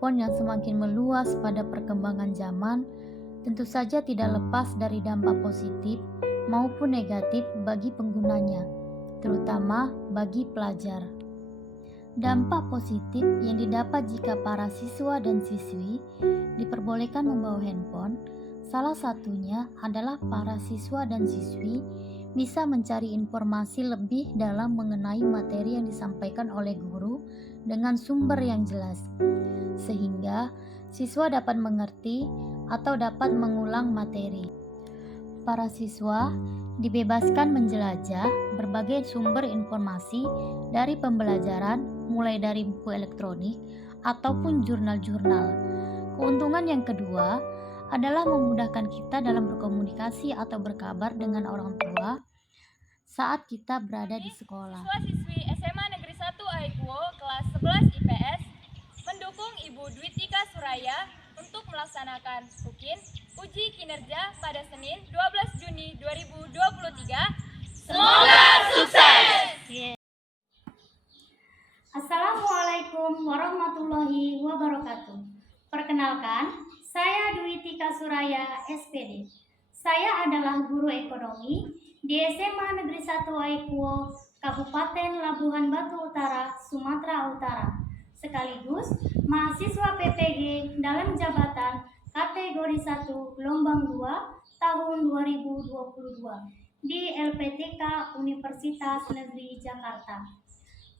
handphone yang semakin meluas pada perkembangan zaman tentu saja tidak lepas dari dampak positif maupun negatif bagi penggunanya, terutama bagi pelajar. Dampak positif yang didapat jika para siswa dan siswi diperbolehkan membawa handphone, salah satunya adalah para siswa dan siswi bisa mencari informasi lebih dalam mengenai materi yang disampaikan oleh guru dengan sumber yang jelas, sehingga siswa dapat mengerti atau dapat mengulang materi. Para siswa dibebaskan menjelajah berbagai sumber informasi dari pembelajaran, mulai dari buku elektronik ataupun jurnal-jurnal. Keuntungan yang kedua adalah memudahkan kita dalam berkomunikasi atau berkabar dengan orang tua saat kita berada di sekolah. Siswa-siswi SMA Negeri 1 Aikuo kelas 11 IPS mendukung Ibu Dwi Tika Suraya untuk melaksanakan uji kinerja pada Senin 12 Juni 2023. Semoga sukses! Assalamualaikum warahmatullahi wabarakatuh. Perkenalkan, saya Dwi Tika Suraya, SPD. Saya adalah guru ekonomi di SMA Negeri 1 Aikuo, Kabupaten Labuhan Batu Utara, Sumatera Utara, sekaligus mahasiswa PPG dalam jabatan kategori 1 gelombang 2 tahun 2022 di LPTK Universitas Negeri Jakarta.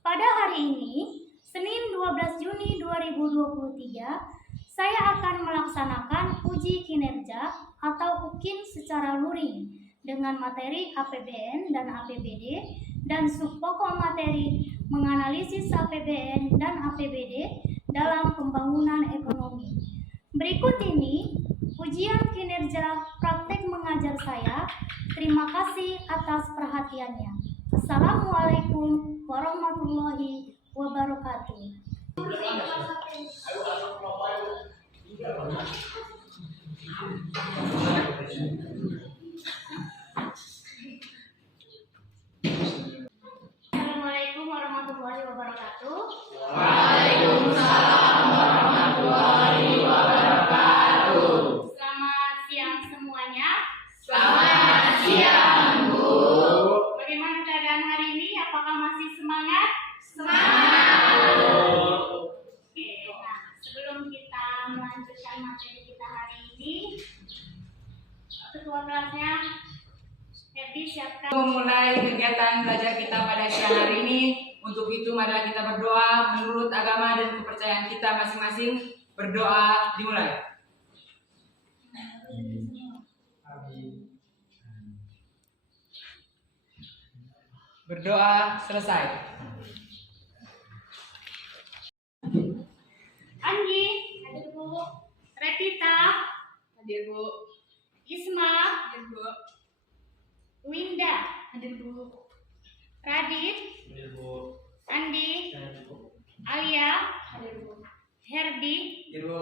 Pada hari ini, Senin 12 Juni 2023, saya akan melaksanakan uji kinerja atau UKIN secara luring dengan materi APBN dan APBD dan subpokok materi menganalisis APBN dan APBD dalam pembangunan ekonomi. Berikut ini ujian kinerja praktek mengajar saya. Terima kasih atas perhatiannya. Assalamualaikum warahmatullahi wabarakatuh. Assalamualaikum warahmatullahi wabarakatuh. Waalaikumsalam warahmatullahi wabarakatuh. Selamat siang semuanya. Selamat siang, Bu. Bagaimana keadaan hari ini? Apakah masih semangat? Semangat. Oke, nah sebelum kita melanjutkan materi kita hari ini, ketua kelasnya Happy siapkan. Memulai kegiatan belajar kita pada siang hari ini. Untuk itu marilah kita berdoa menurut agama dan kepercayaan kita masing-masing. Berdoa dimulai. Berdoa selesai. Andi, hadir Bu. Repita, Hadir, Bu. Isma, Hadir, Bu. Winda, hadir Bu. Radit, Hadir, Bu. Andi, Hadir, Bu. Alia, hadir Bu. Herdi, Hadir, Bu.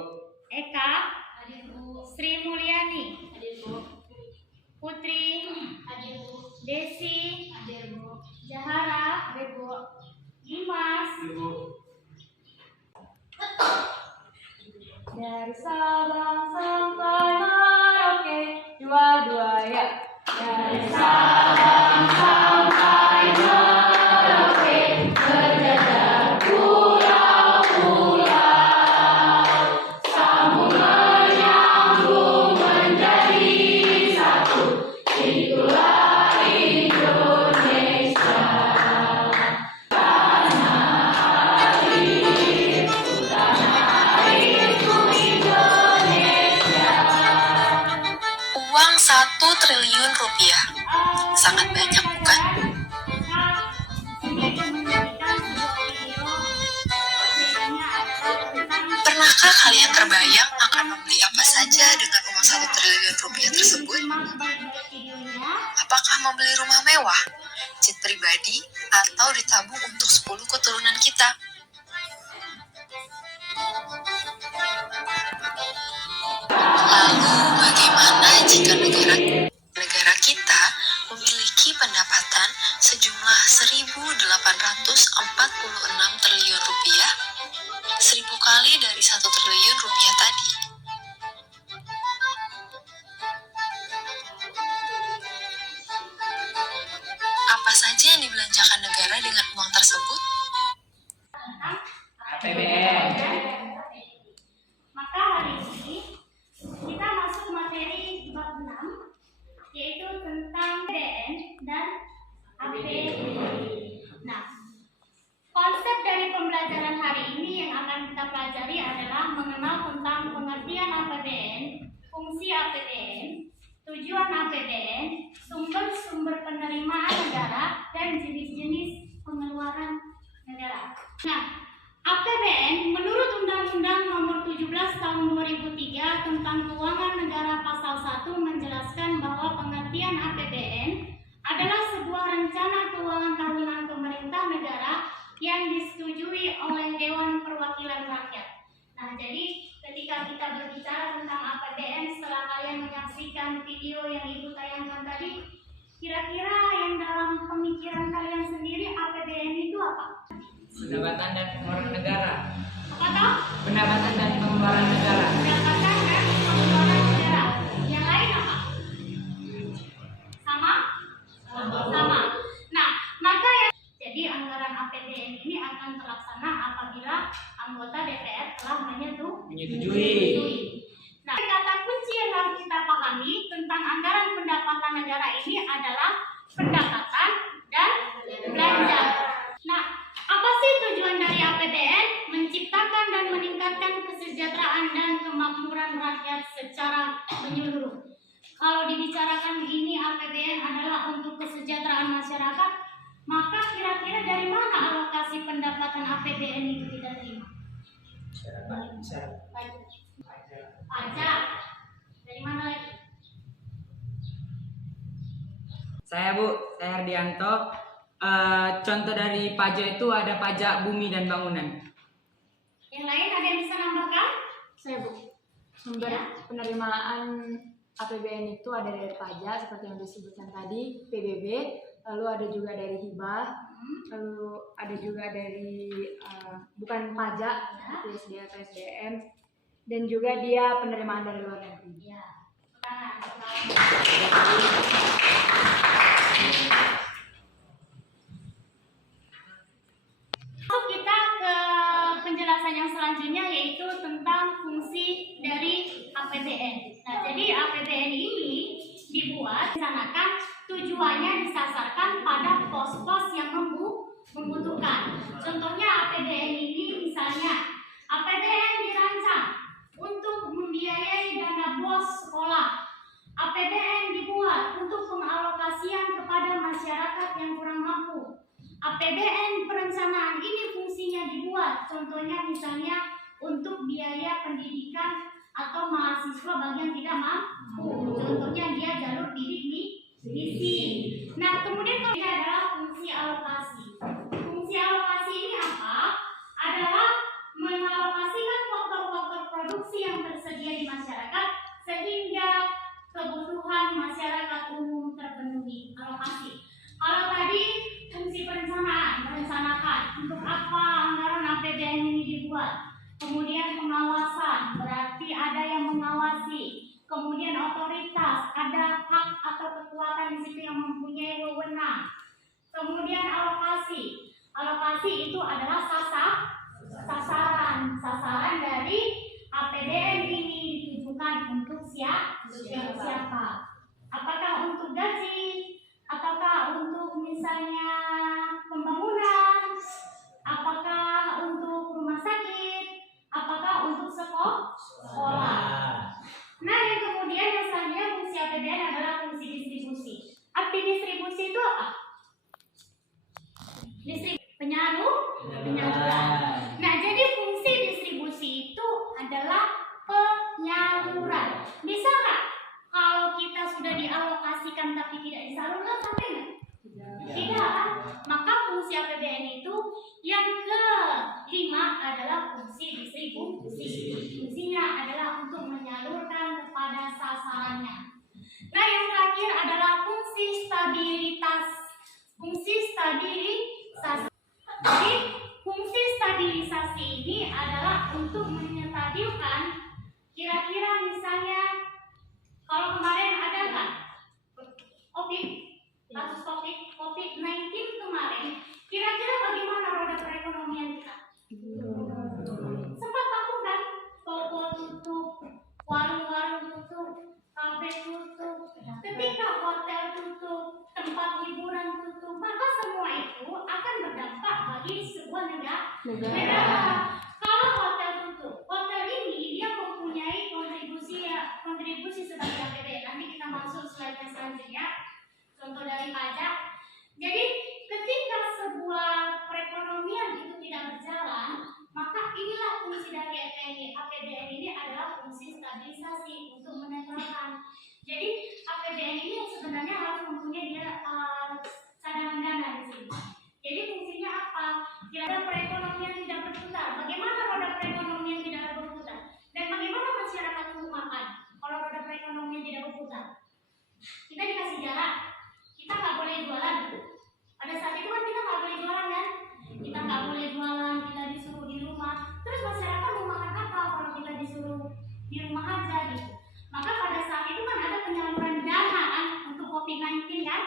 Eka, hadir Bu. Sri Mulyani, hadir Bu. Putri, hadir Bu. Desi, hadir Bu. Jahara, hadir Bu. Dimas, Hadir, Bu. Dari Sabang sampai Merauke, dua-dua ya. Dari Sabang sampai Merauke, berjajar pulau-pulau, sambung menyambung menjadi satu, itulah Indonesia. Uang 1 triliun rupiah. Sangat banyak, bukan? Pernahkah kalian terbayang akan membeli apa saja dengan uang 1 triliun rupiah tersebut? Apakah membeli rumah mewah, jet pribadi, atau ditabung untuk 10 keturunan kita? Lalu bagaimana jika negara kita memiliki pendapatan sejumlah 1.846 triliun rupiah? 1000 kali dari 1 triliun rupiah tadi. Apa saja yang dibelanjakan negara dengan uang tersebut? APBN. Maka hari ini kita masuk materi bab 6, yaitu tentang APBN dan APBD. Nah, konsep dari pembelajaran hari ini yang akan kita pelajari adalah mengenal tentang pengertian APBN, fungsi APBN, tujuan APBN, sumber-sumber penerimaan negara, dan jenis-jenis pengeluaran negara. Nah, APBN menurut Undang-Undang Nomor 17 Tahun 2003 tentang Keuangan Negara Pasal 1 menjelaskan bahwa pengertian APBN adalah sebuah rencana keuangan tahunan pemerintah negara yang disetujui oleh Dewan Perwakilan Rakyat. Nah, jadi ketika kita berbicara tentang APBN, setelah kalian menyaksikan video yang Ibu tayangkan tadi, kira-kira yang dalam pemikiran kalian sendiri APBN itu apa? Pendapatan dan pengeluaran negara. Apa toh? Pendapatan dan pengeluaran negara. Pendapatan dan pengeluaran negara. Yang lain apa? Sama? Sama. Nah, maka jadi anggaran APBN ini akan terlaksana apabila anggota DPR telah Menyetujui. Nah, kata kunci yang harus kita pahami tentang anggaran pendapatan negara ini adalah pendapatan dan belanja. Nah, apa sih tujuan dari APBN? Menciptakan dan meningkatkan kesejahteraan dan kemakmuran rakyat secara menyeluruh. Kalau dibicarakan ini APBN adalah untuk kesejahteraan masyarakat, maka kira-kira dari mana alokasi pendapatan APBN itu kita terima? Pajak. Dari mana lagi? Saya Hardianto. Contoh dari pajak itu ada pajak bumi dan bangunan. Yang lain ada yang bisa nambahkan? Saya Bu, sumber penerimaan APBN itu ada dari pajak seperti yang disebutkan tadi, PBB, lalu ada juga dari hibah, lalu ada juga dari bukan pajak seperti SDA atau SDM, dan juga dia penerimaan dari luar negeri. Ya. Masuk kita ke penjelasan yang selanjutnya, yaitu tentang fungsi dari APBN. Nah, jadi APBN ini dibuat, direncanakan, tujuannya disasarkan pada pos-pos yang membutuhkan. Contohnya APBN ini misalnya, APBN dirancang untuk membiayai dana BOS sekolah. APBN dibuat untuk pengalokasian kepada masyarakat yang kurang mampu. APBN perencanaan ini fungsinya dibuat, contohnya misalnya untuk biaya pendidikan atau mahasiswa bagi yang tidak mampu. Contohnya dia jalur bidik misi. Nah, kemudian kalau ini adalah fungsi alokasi. Fungsi alokasi ini apa? Adalah mengalokasikan faktor-faktor produksi yang tersedia di masyarakat sehingga kebutuhan masyarakat umum terpenuhi. Alokasi. Kalau tadi fungsi perencanaan, merencanakan untuk apa anggaran APBN ini dibuat. Kemudian pengawasan, berarti ada yang mengawasi. Kemudian otoritas, ada hak atau kekuatan di situ yang mempunyai wewenang. Kemudian alokasi. Alokasi itu adalah sasaran dari APBN ini ditujukan untuk siapa? Apakah untuk gaji? Ataukah untuk misalnya pembangunan? Apakah untuk rumah sakit? Apakah untuk sekolah? Nah, yang kemudian yang selanjutnya fungsi APBN adalah fungsi distribusi. Arti distribusi itu apa? Penyaluran. Nah, jadi fungsi distribusi itu adalah penyaluran. Bisa nggak kalau kita sudah dialokasikan tapi tidak disalurkan, sampai nggak? Tidak kan? Maka fungsi APBN itu yang kelima adalah fungsi distribusi. Fungsinya adalah untuk menyalurkan kepada sasarannya. Nah, yang terakhir adalah fungsi stabilitas. Fungsi stabilisasi. Jadi fungsi stabilisasi ini adalah misalnya kalau kemarin ada nggak kasus COVID-19 kemarin, kira-kira bagaimana roda perekonomian kita? Sempat takut kan? Toko tutup, warung-warung tutup, kafe tutup, ketika hotel tutup, tempat hiburan tutup, maka semua itu akan berdampak bagi sebuah negara. Kalau hotel tutup, hotel ini dia mempunyai kontribusi sebagai APBN. Nanti kita masuk slide selanjutnya. Contoh dari pajak. Jadi ketika sebuah perekonomian itu tidak berjalan, maka inilah fungsi dari APBN ini adalah fungsi stabilisasi untuk menetralkan. Jadi APBN ini sebenarnya harus mempunyai cadangan dana di sini. Jadi fungsinya apa? Roda perekonomian tidak berputar. Bagaimana roda perekonomian tidak berputar? Dan bagaimana masyarakat itu makan kalau roda perekonomian tidak berputar? Kita dikasih jarak, kita nggak boleh jualan. Pada saat itu kan kita nggak boleh jualan kan? Kita nggak boleh jualan, kita disuruh di rumah. Terus masyarakat mau makan apa kalau kita disuruh di rumah aja gitu? Maka pada saat itu kan ada penyaluran dana kan untuk COVID-19 kan?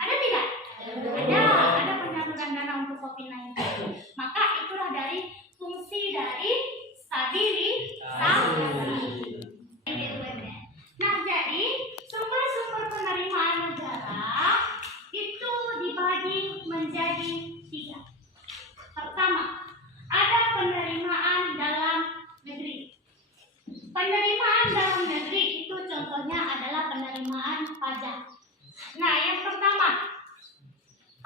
Ada tidak? Ada penyaluran dana untuk COVID-19. Maka itulah dari fungsi dari stabilisasi. Nah, jadi sumber-sumber penerimaan negara itu dibagi menjadi 3. Pertama, ada penerimaan dalam negeri. Penerimaan dalam negeri itu contohnya adalah penerimaan pajak. Nah, yang pertama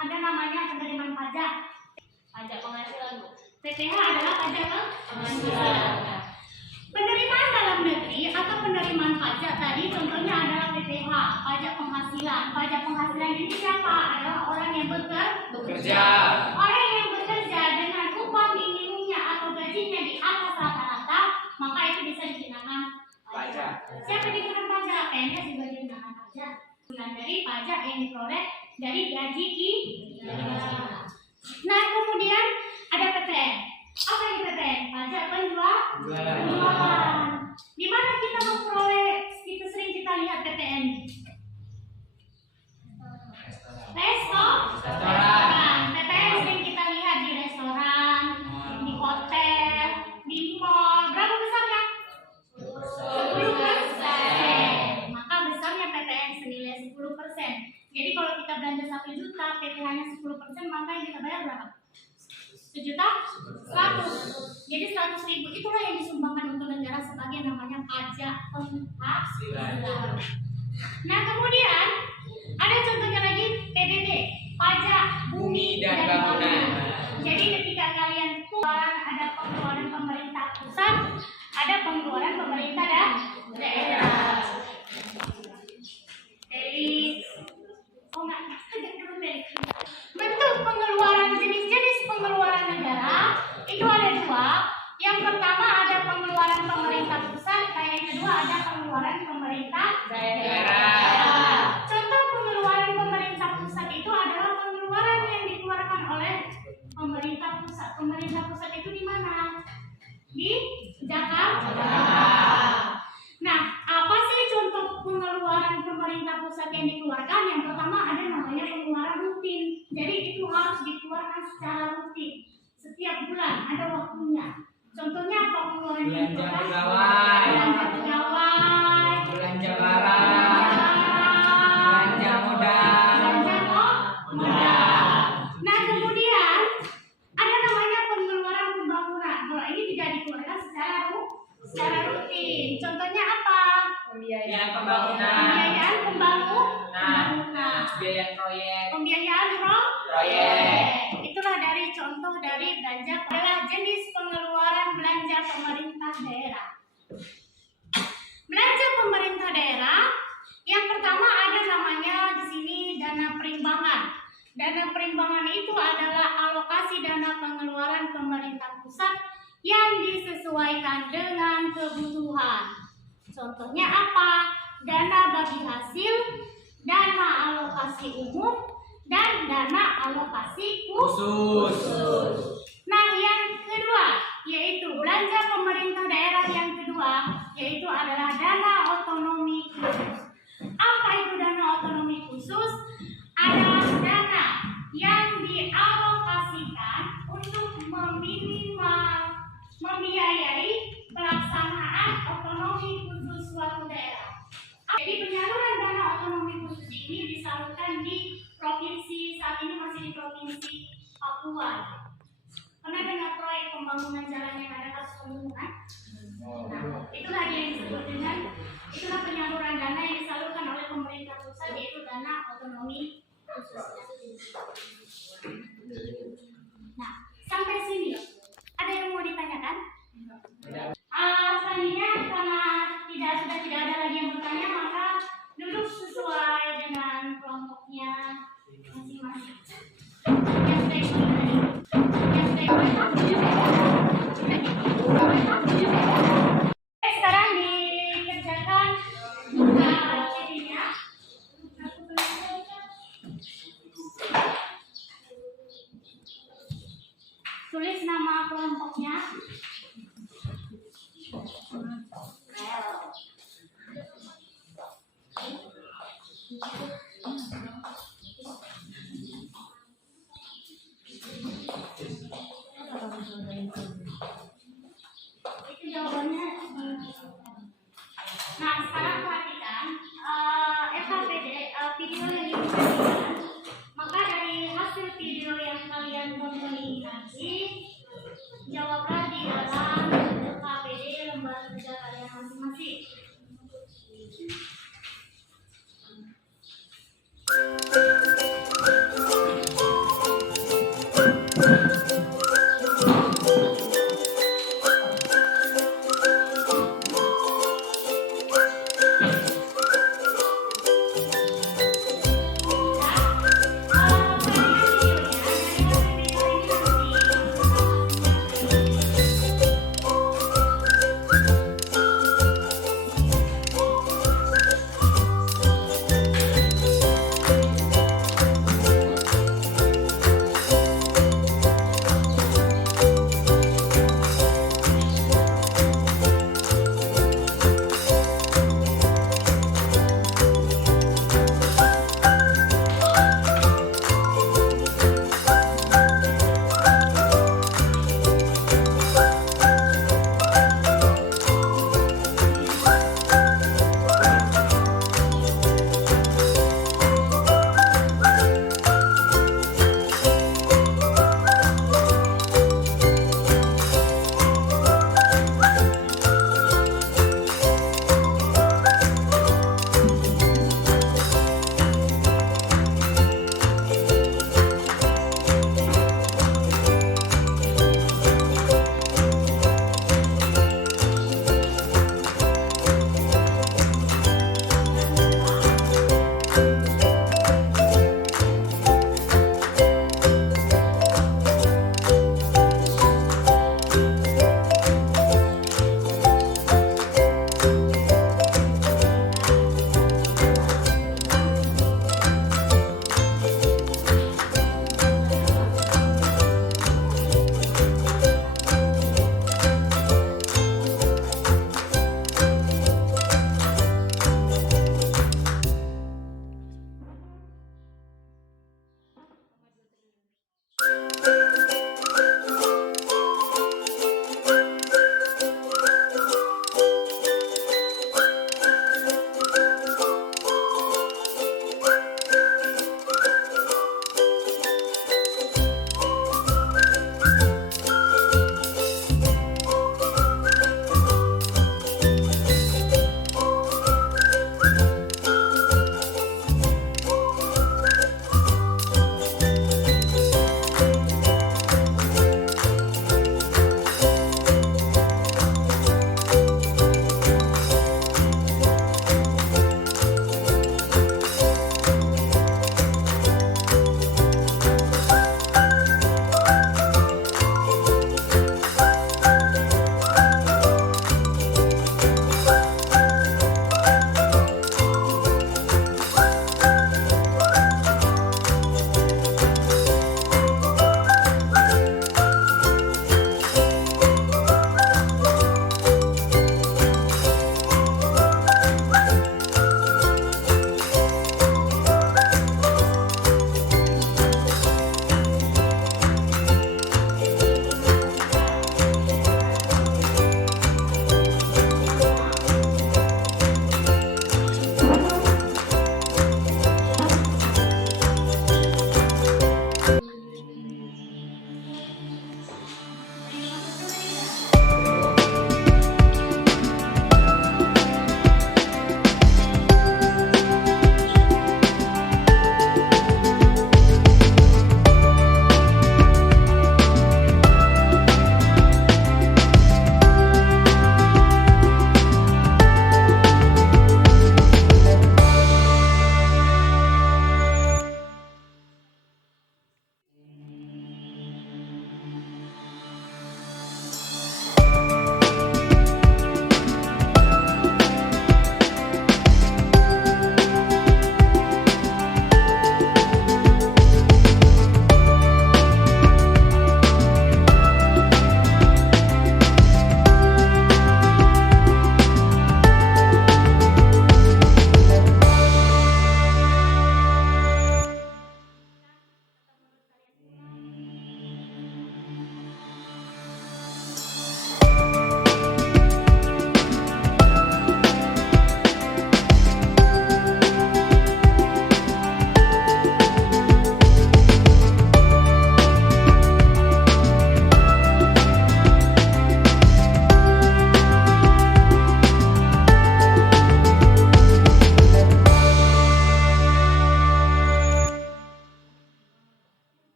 ada namanya penerimaan pajak. Pajak penghasilan, Bu. PPH adalah pajak penghasilan. Penerimaan dalam negeri atau penerimaan pajak tadi contohnya adalah PPH, pajak penghasilan. Pajak penghasilan ini siapa? Adalah orang yang bekerja. Orang yang bekerja dengan upah minimumnya atau gajinya di atas rata-rata, maka itu bisa dikenakan pajak. Siapa dikenakan pajak? PNS juga dikenakan pajak. Dari pajak yang diperoleh dari gaji kita. Nah, kemudian ada PPN. Apa yang PPN? Pajak penjualan. Di mana kita memperoleh, itu sering kita lihat PPN? Restoran. PPN sering kita lihat di restoran, di hotel, di mall. Berapa besarnya? 10%. Maka besarnya PPN senilai 10%. Jadi kalau kita belanja 1 juta, PPh-nya 10%, maka yang kita bayar berapa? 1.100.000. Jadi 100.000 itulah yang disumbangkan untuk negara sebagai namanya pajak penghasilan. Nah, kemudian ada contohnya lagi PBB, pajak bumi dan bangunan. Jadi ketika kalian ada pengeluaran pemerintah pusat, ada pengeluaran pemerintah daerah. Bentuk pengeluaran, jenis-jenis pengeluaran negara itu ada 2. Yang pertama ada pengeluaran pemerintah pusat, dan yang kedua ada pengeluaran pemerintah daerah. Contoh pengeluaran pemerintah pusat itu adalah pengeluaran yang dikeluarkan oleh pemerintah pusat. Pemerintah pusat itu di mana? Di Jakarta. Nah, apa sih contoh pengeluaran pemerintah pusat yang dikeluarkan? Yang pertama ada namanya pengeluaran rutin. Jadi itu harus dikeluarkan secara rutin. Setiap bulan ada waktunya. Contohnya apa pengeluaran yang dikeluarkan? Belanja pegawai, belanja barang, belanja modal. Nah, kemudian ada namanya pengeluaran pembangunan. Kalau ini tidak dikeluarkan secara rutin. Contohnya apa? Pembiayaan pembangunan. Pembiayaan proyek. Itulah dari contoh dari belanja adalah jenis pengeluaran belanja pemerintah daerah. Belanja pemerintah daerah yang pertama ada namanya di sini dana perimbangan. Dana perimbangan itu adalah alokasi dana pengeluaran pemerintah pusat yang disesuaikan dengan kebutuhan. Contohnya apa? Dana bagi hasil, dana alokasi umum, dan dana alokasi khusus. Nah, yang kedua yaitu belanja pemerintah daerah yang kedua, yaitu adalah dana otonomi khusus. Apa itu dana otonomi khusus? Adalah dana yang dialokasikan untuk membiayai pelaksanaan otonomi khusus suatu daerah. Jadi penyaluran dana otonomi khusus ini disalurkan di provinsi, saat ini masih di provinsi Papua. Pernah dengar proyek pembangunan jalan yang ada kasus pembunuhan? Nah, itulah dia yang disebut dengan, itulah penyaluran dana yang disalurkan oleh pemerintah pusat, yaitu dana otonomi khusus. Nah, sampai sini ada yang mau ditanyakan? Selanjutnya karena sudah tidak ada lagi yang bertanya, maka duduk sesuai dengan kelompoknya masing-masing. Sekarang dikerjakan CD-nya. Tulis nama kelompoknya. Itu jawabannya. Nah, sekarang perhatikan FHPD video yang dibutuhkan. Maka dari hasil video yang kalian tonton ini nanti, jawablah di dalam FHPD lembar kerja kalian masing-masing.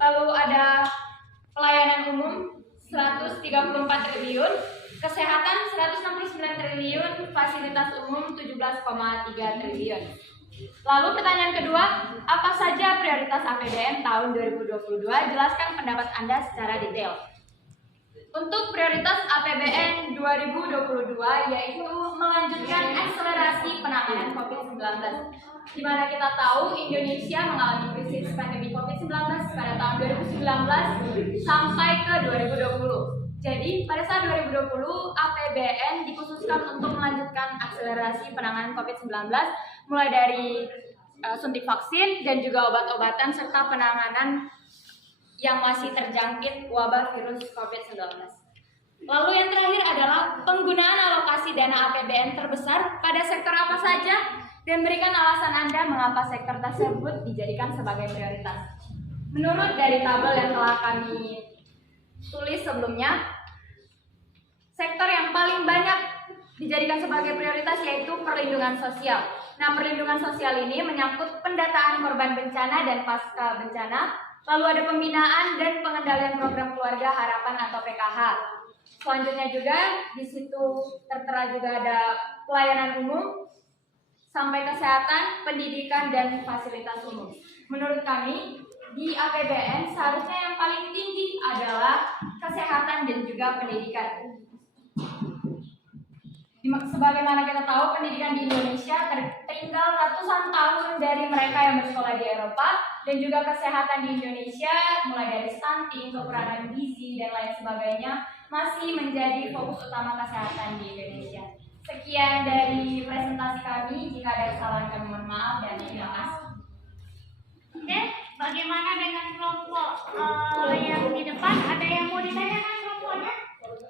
lalu ada pelayanan umum 134 triliun, kesehatan 169 triliun, fasilitas umum 17,3 triliun. Lalu pertanyaan kedua, apa saja prioritas APBN tahun 2022? Jelaskan pendapat Anda secara detail. Untuk prioritas APBN 2022 yaitu melanjutkan akselerasi penanganan COVID-19. Di mana kita tahu Indonesia mengalami krisis pandemi COVID-19 pada tahun 2019 sampai ke 2020. Jadi pada saat 2020 APBN dikhususkan untuk melanjutkan akselerasi penanganan COVID-19 mulai dari suntik vaksin dan juga obat-obatan serta penanganan yang masih terjangkit wabah virus COVID-19. Lalu yang terakhir adalah penggunaan alokasi dana APBN terbesar pada sektor apa saja dan berikan alasan Anda mengapa sektor tersebut dijadikan sebagai prioritas. Menurut dari tabel yang telah kami tulis sebelumnya, sektor yang paling banyak dijadikan sebagai prioritas yaitu perlindungan sosial. Nah, perlindungan sosial ini menyangkut pendataan korban bencana dan pasca bencana, lalu ada pembinaan dan pengendalian program keluarga harapan atau PKH. Selanjutnya juga di situ tertera juga ada pelayanan umum sampai kesehatan, pendidikan dan fasilitas umum. Menurut kami di APBN seharusnya yang paling tinggi adalah kesehatan dan juga pendidikan. Sebagaimana kita tahu, pendidikan di Indonesia tertinggal ratusan tahun dari mereka yang bersekolah di Eropa, dan juga kesehatan di Indonesia mulai dari stunting, kekurangan gizi dan lain sebagainya masih menjadi fokus utama kesehatan di Indonesia. Sekian dari presentasi kami. Jika ada kesalahan kami mohon maaf dan terima kasih. Oke, bagaimana dengan kelompok yang di depan? Ada yang mau ditanyakan kelompoknya?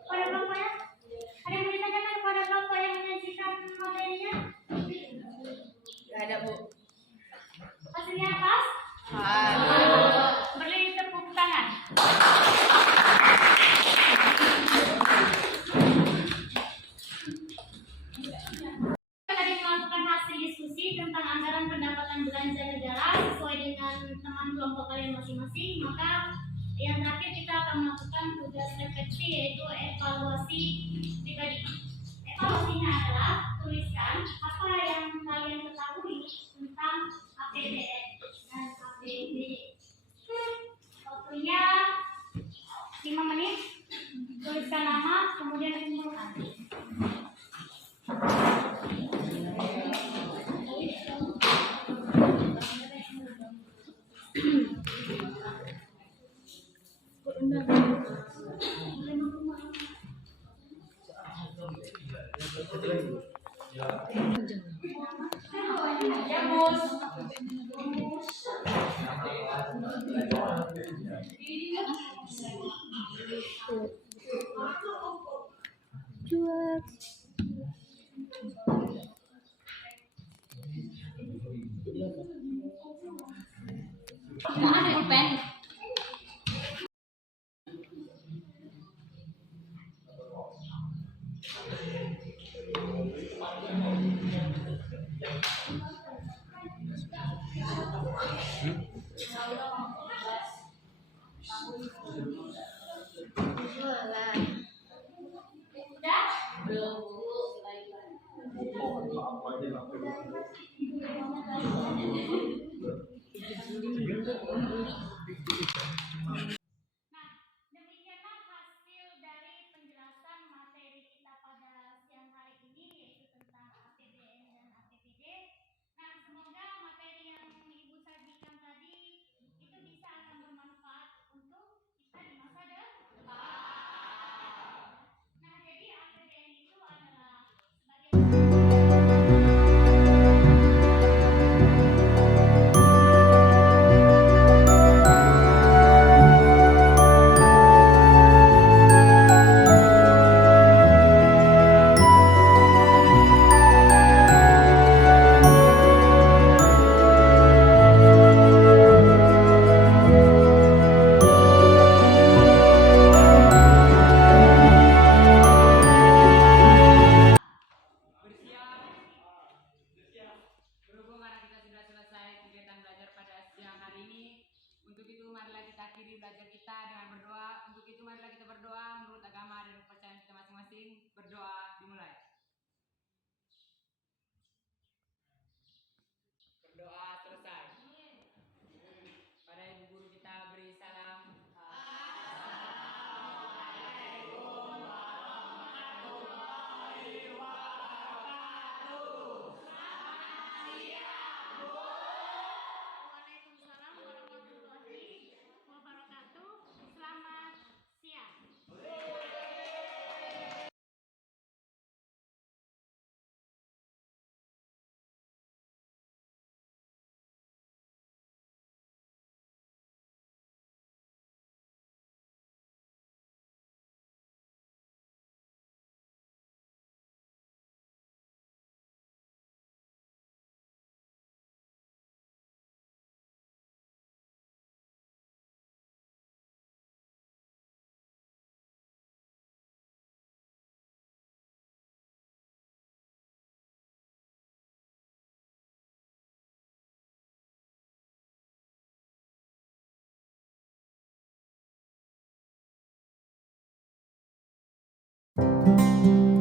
Pada kelompoknya? Ada yang mau ditanyakan pada kelompok yang menyajikan materinya? Gak ada, Bu. Hasilnya atas? Beri tepuk tangan. Tadi melakukan hasil diskusi tentang anggaran pendapatan belanja negara sesuai dengan teman kelompok kalian masing-masing. Maka yang terakhir kita akan melakukan tugas refleksi yaitu evaluasi pribadi. Evaluasinya adalah tuliskan apa yang kalian ketahui tentang APBN dan APBD. Waktunya 5 menit. Tuliskan nama, kemudian kumpulkan. Ada pulpen. Demikianlah hasil dari penjelasan materi kita pada siang hari ini yaitu tentang APBN dan APBD. Nah, semoga materi yang Ibu sajikan tadi itu bisa akan bermanfaat untuk kita di masa depan. Nah, jadi APBN itu adalah sebagai Thank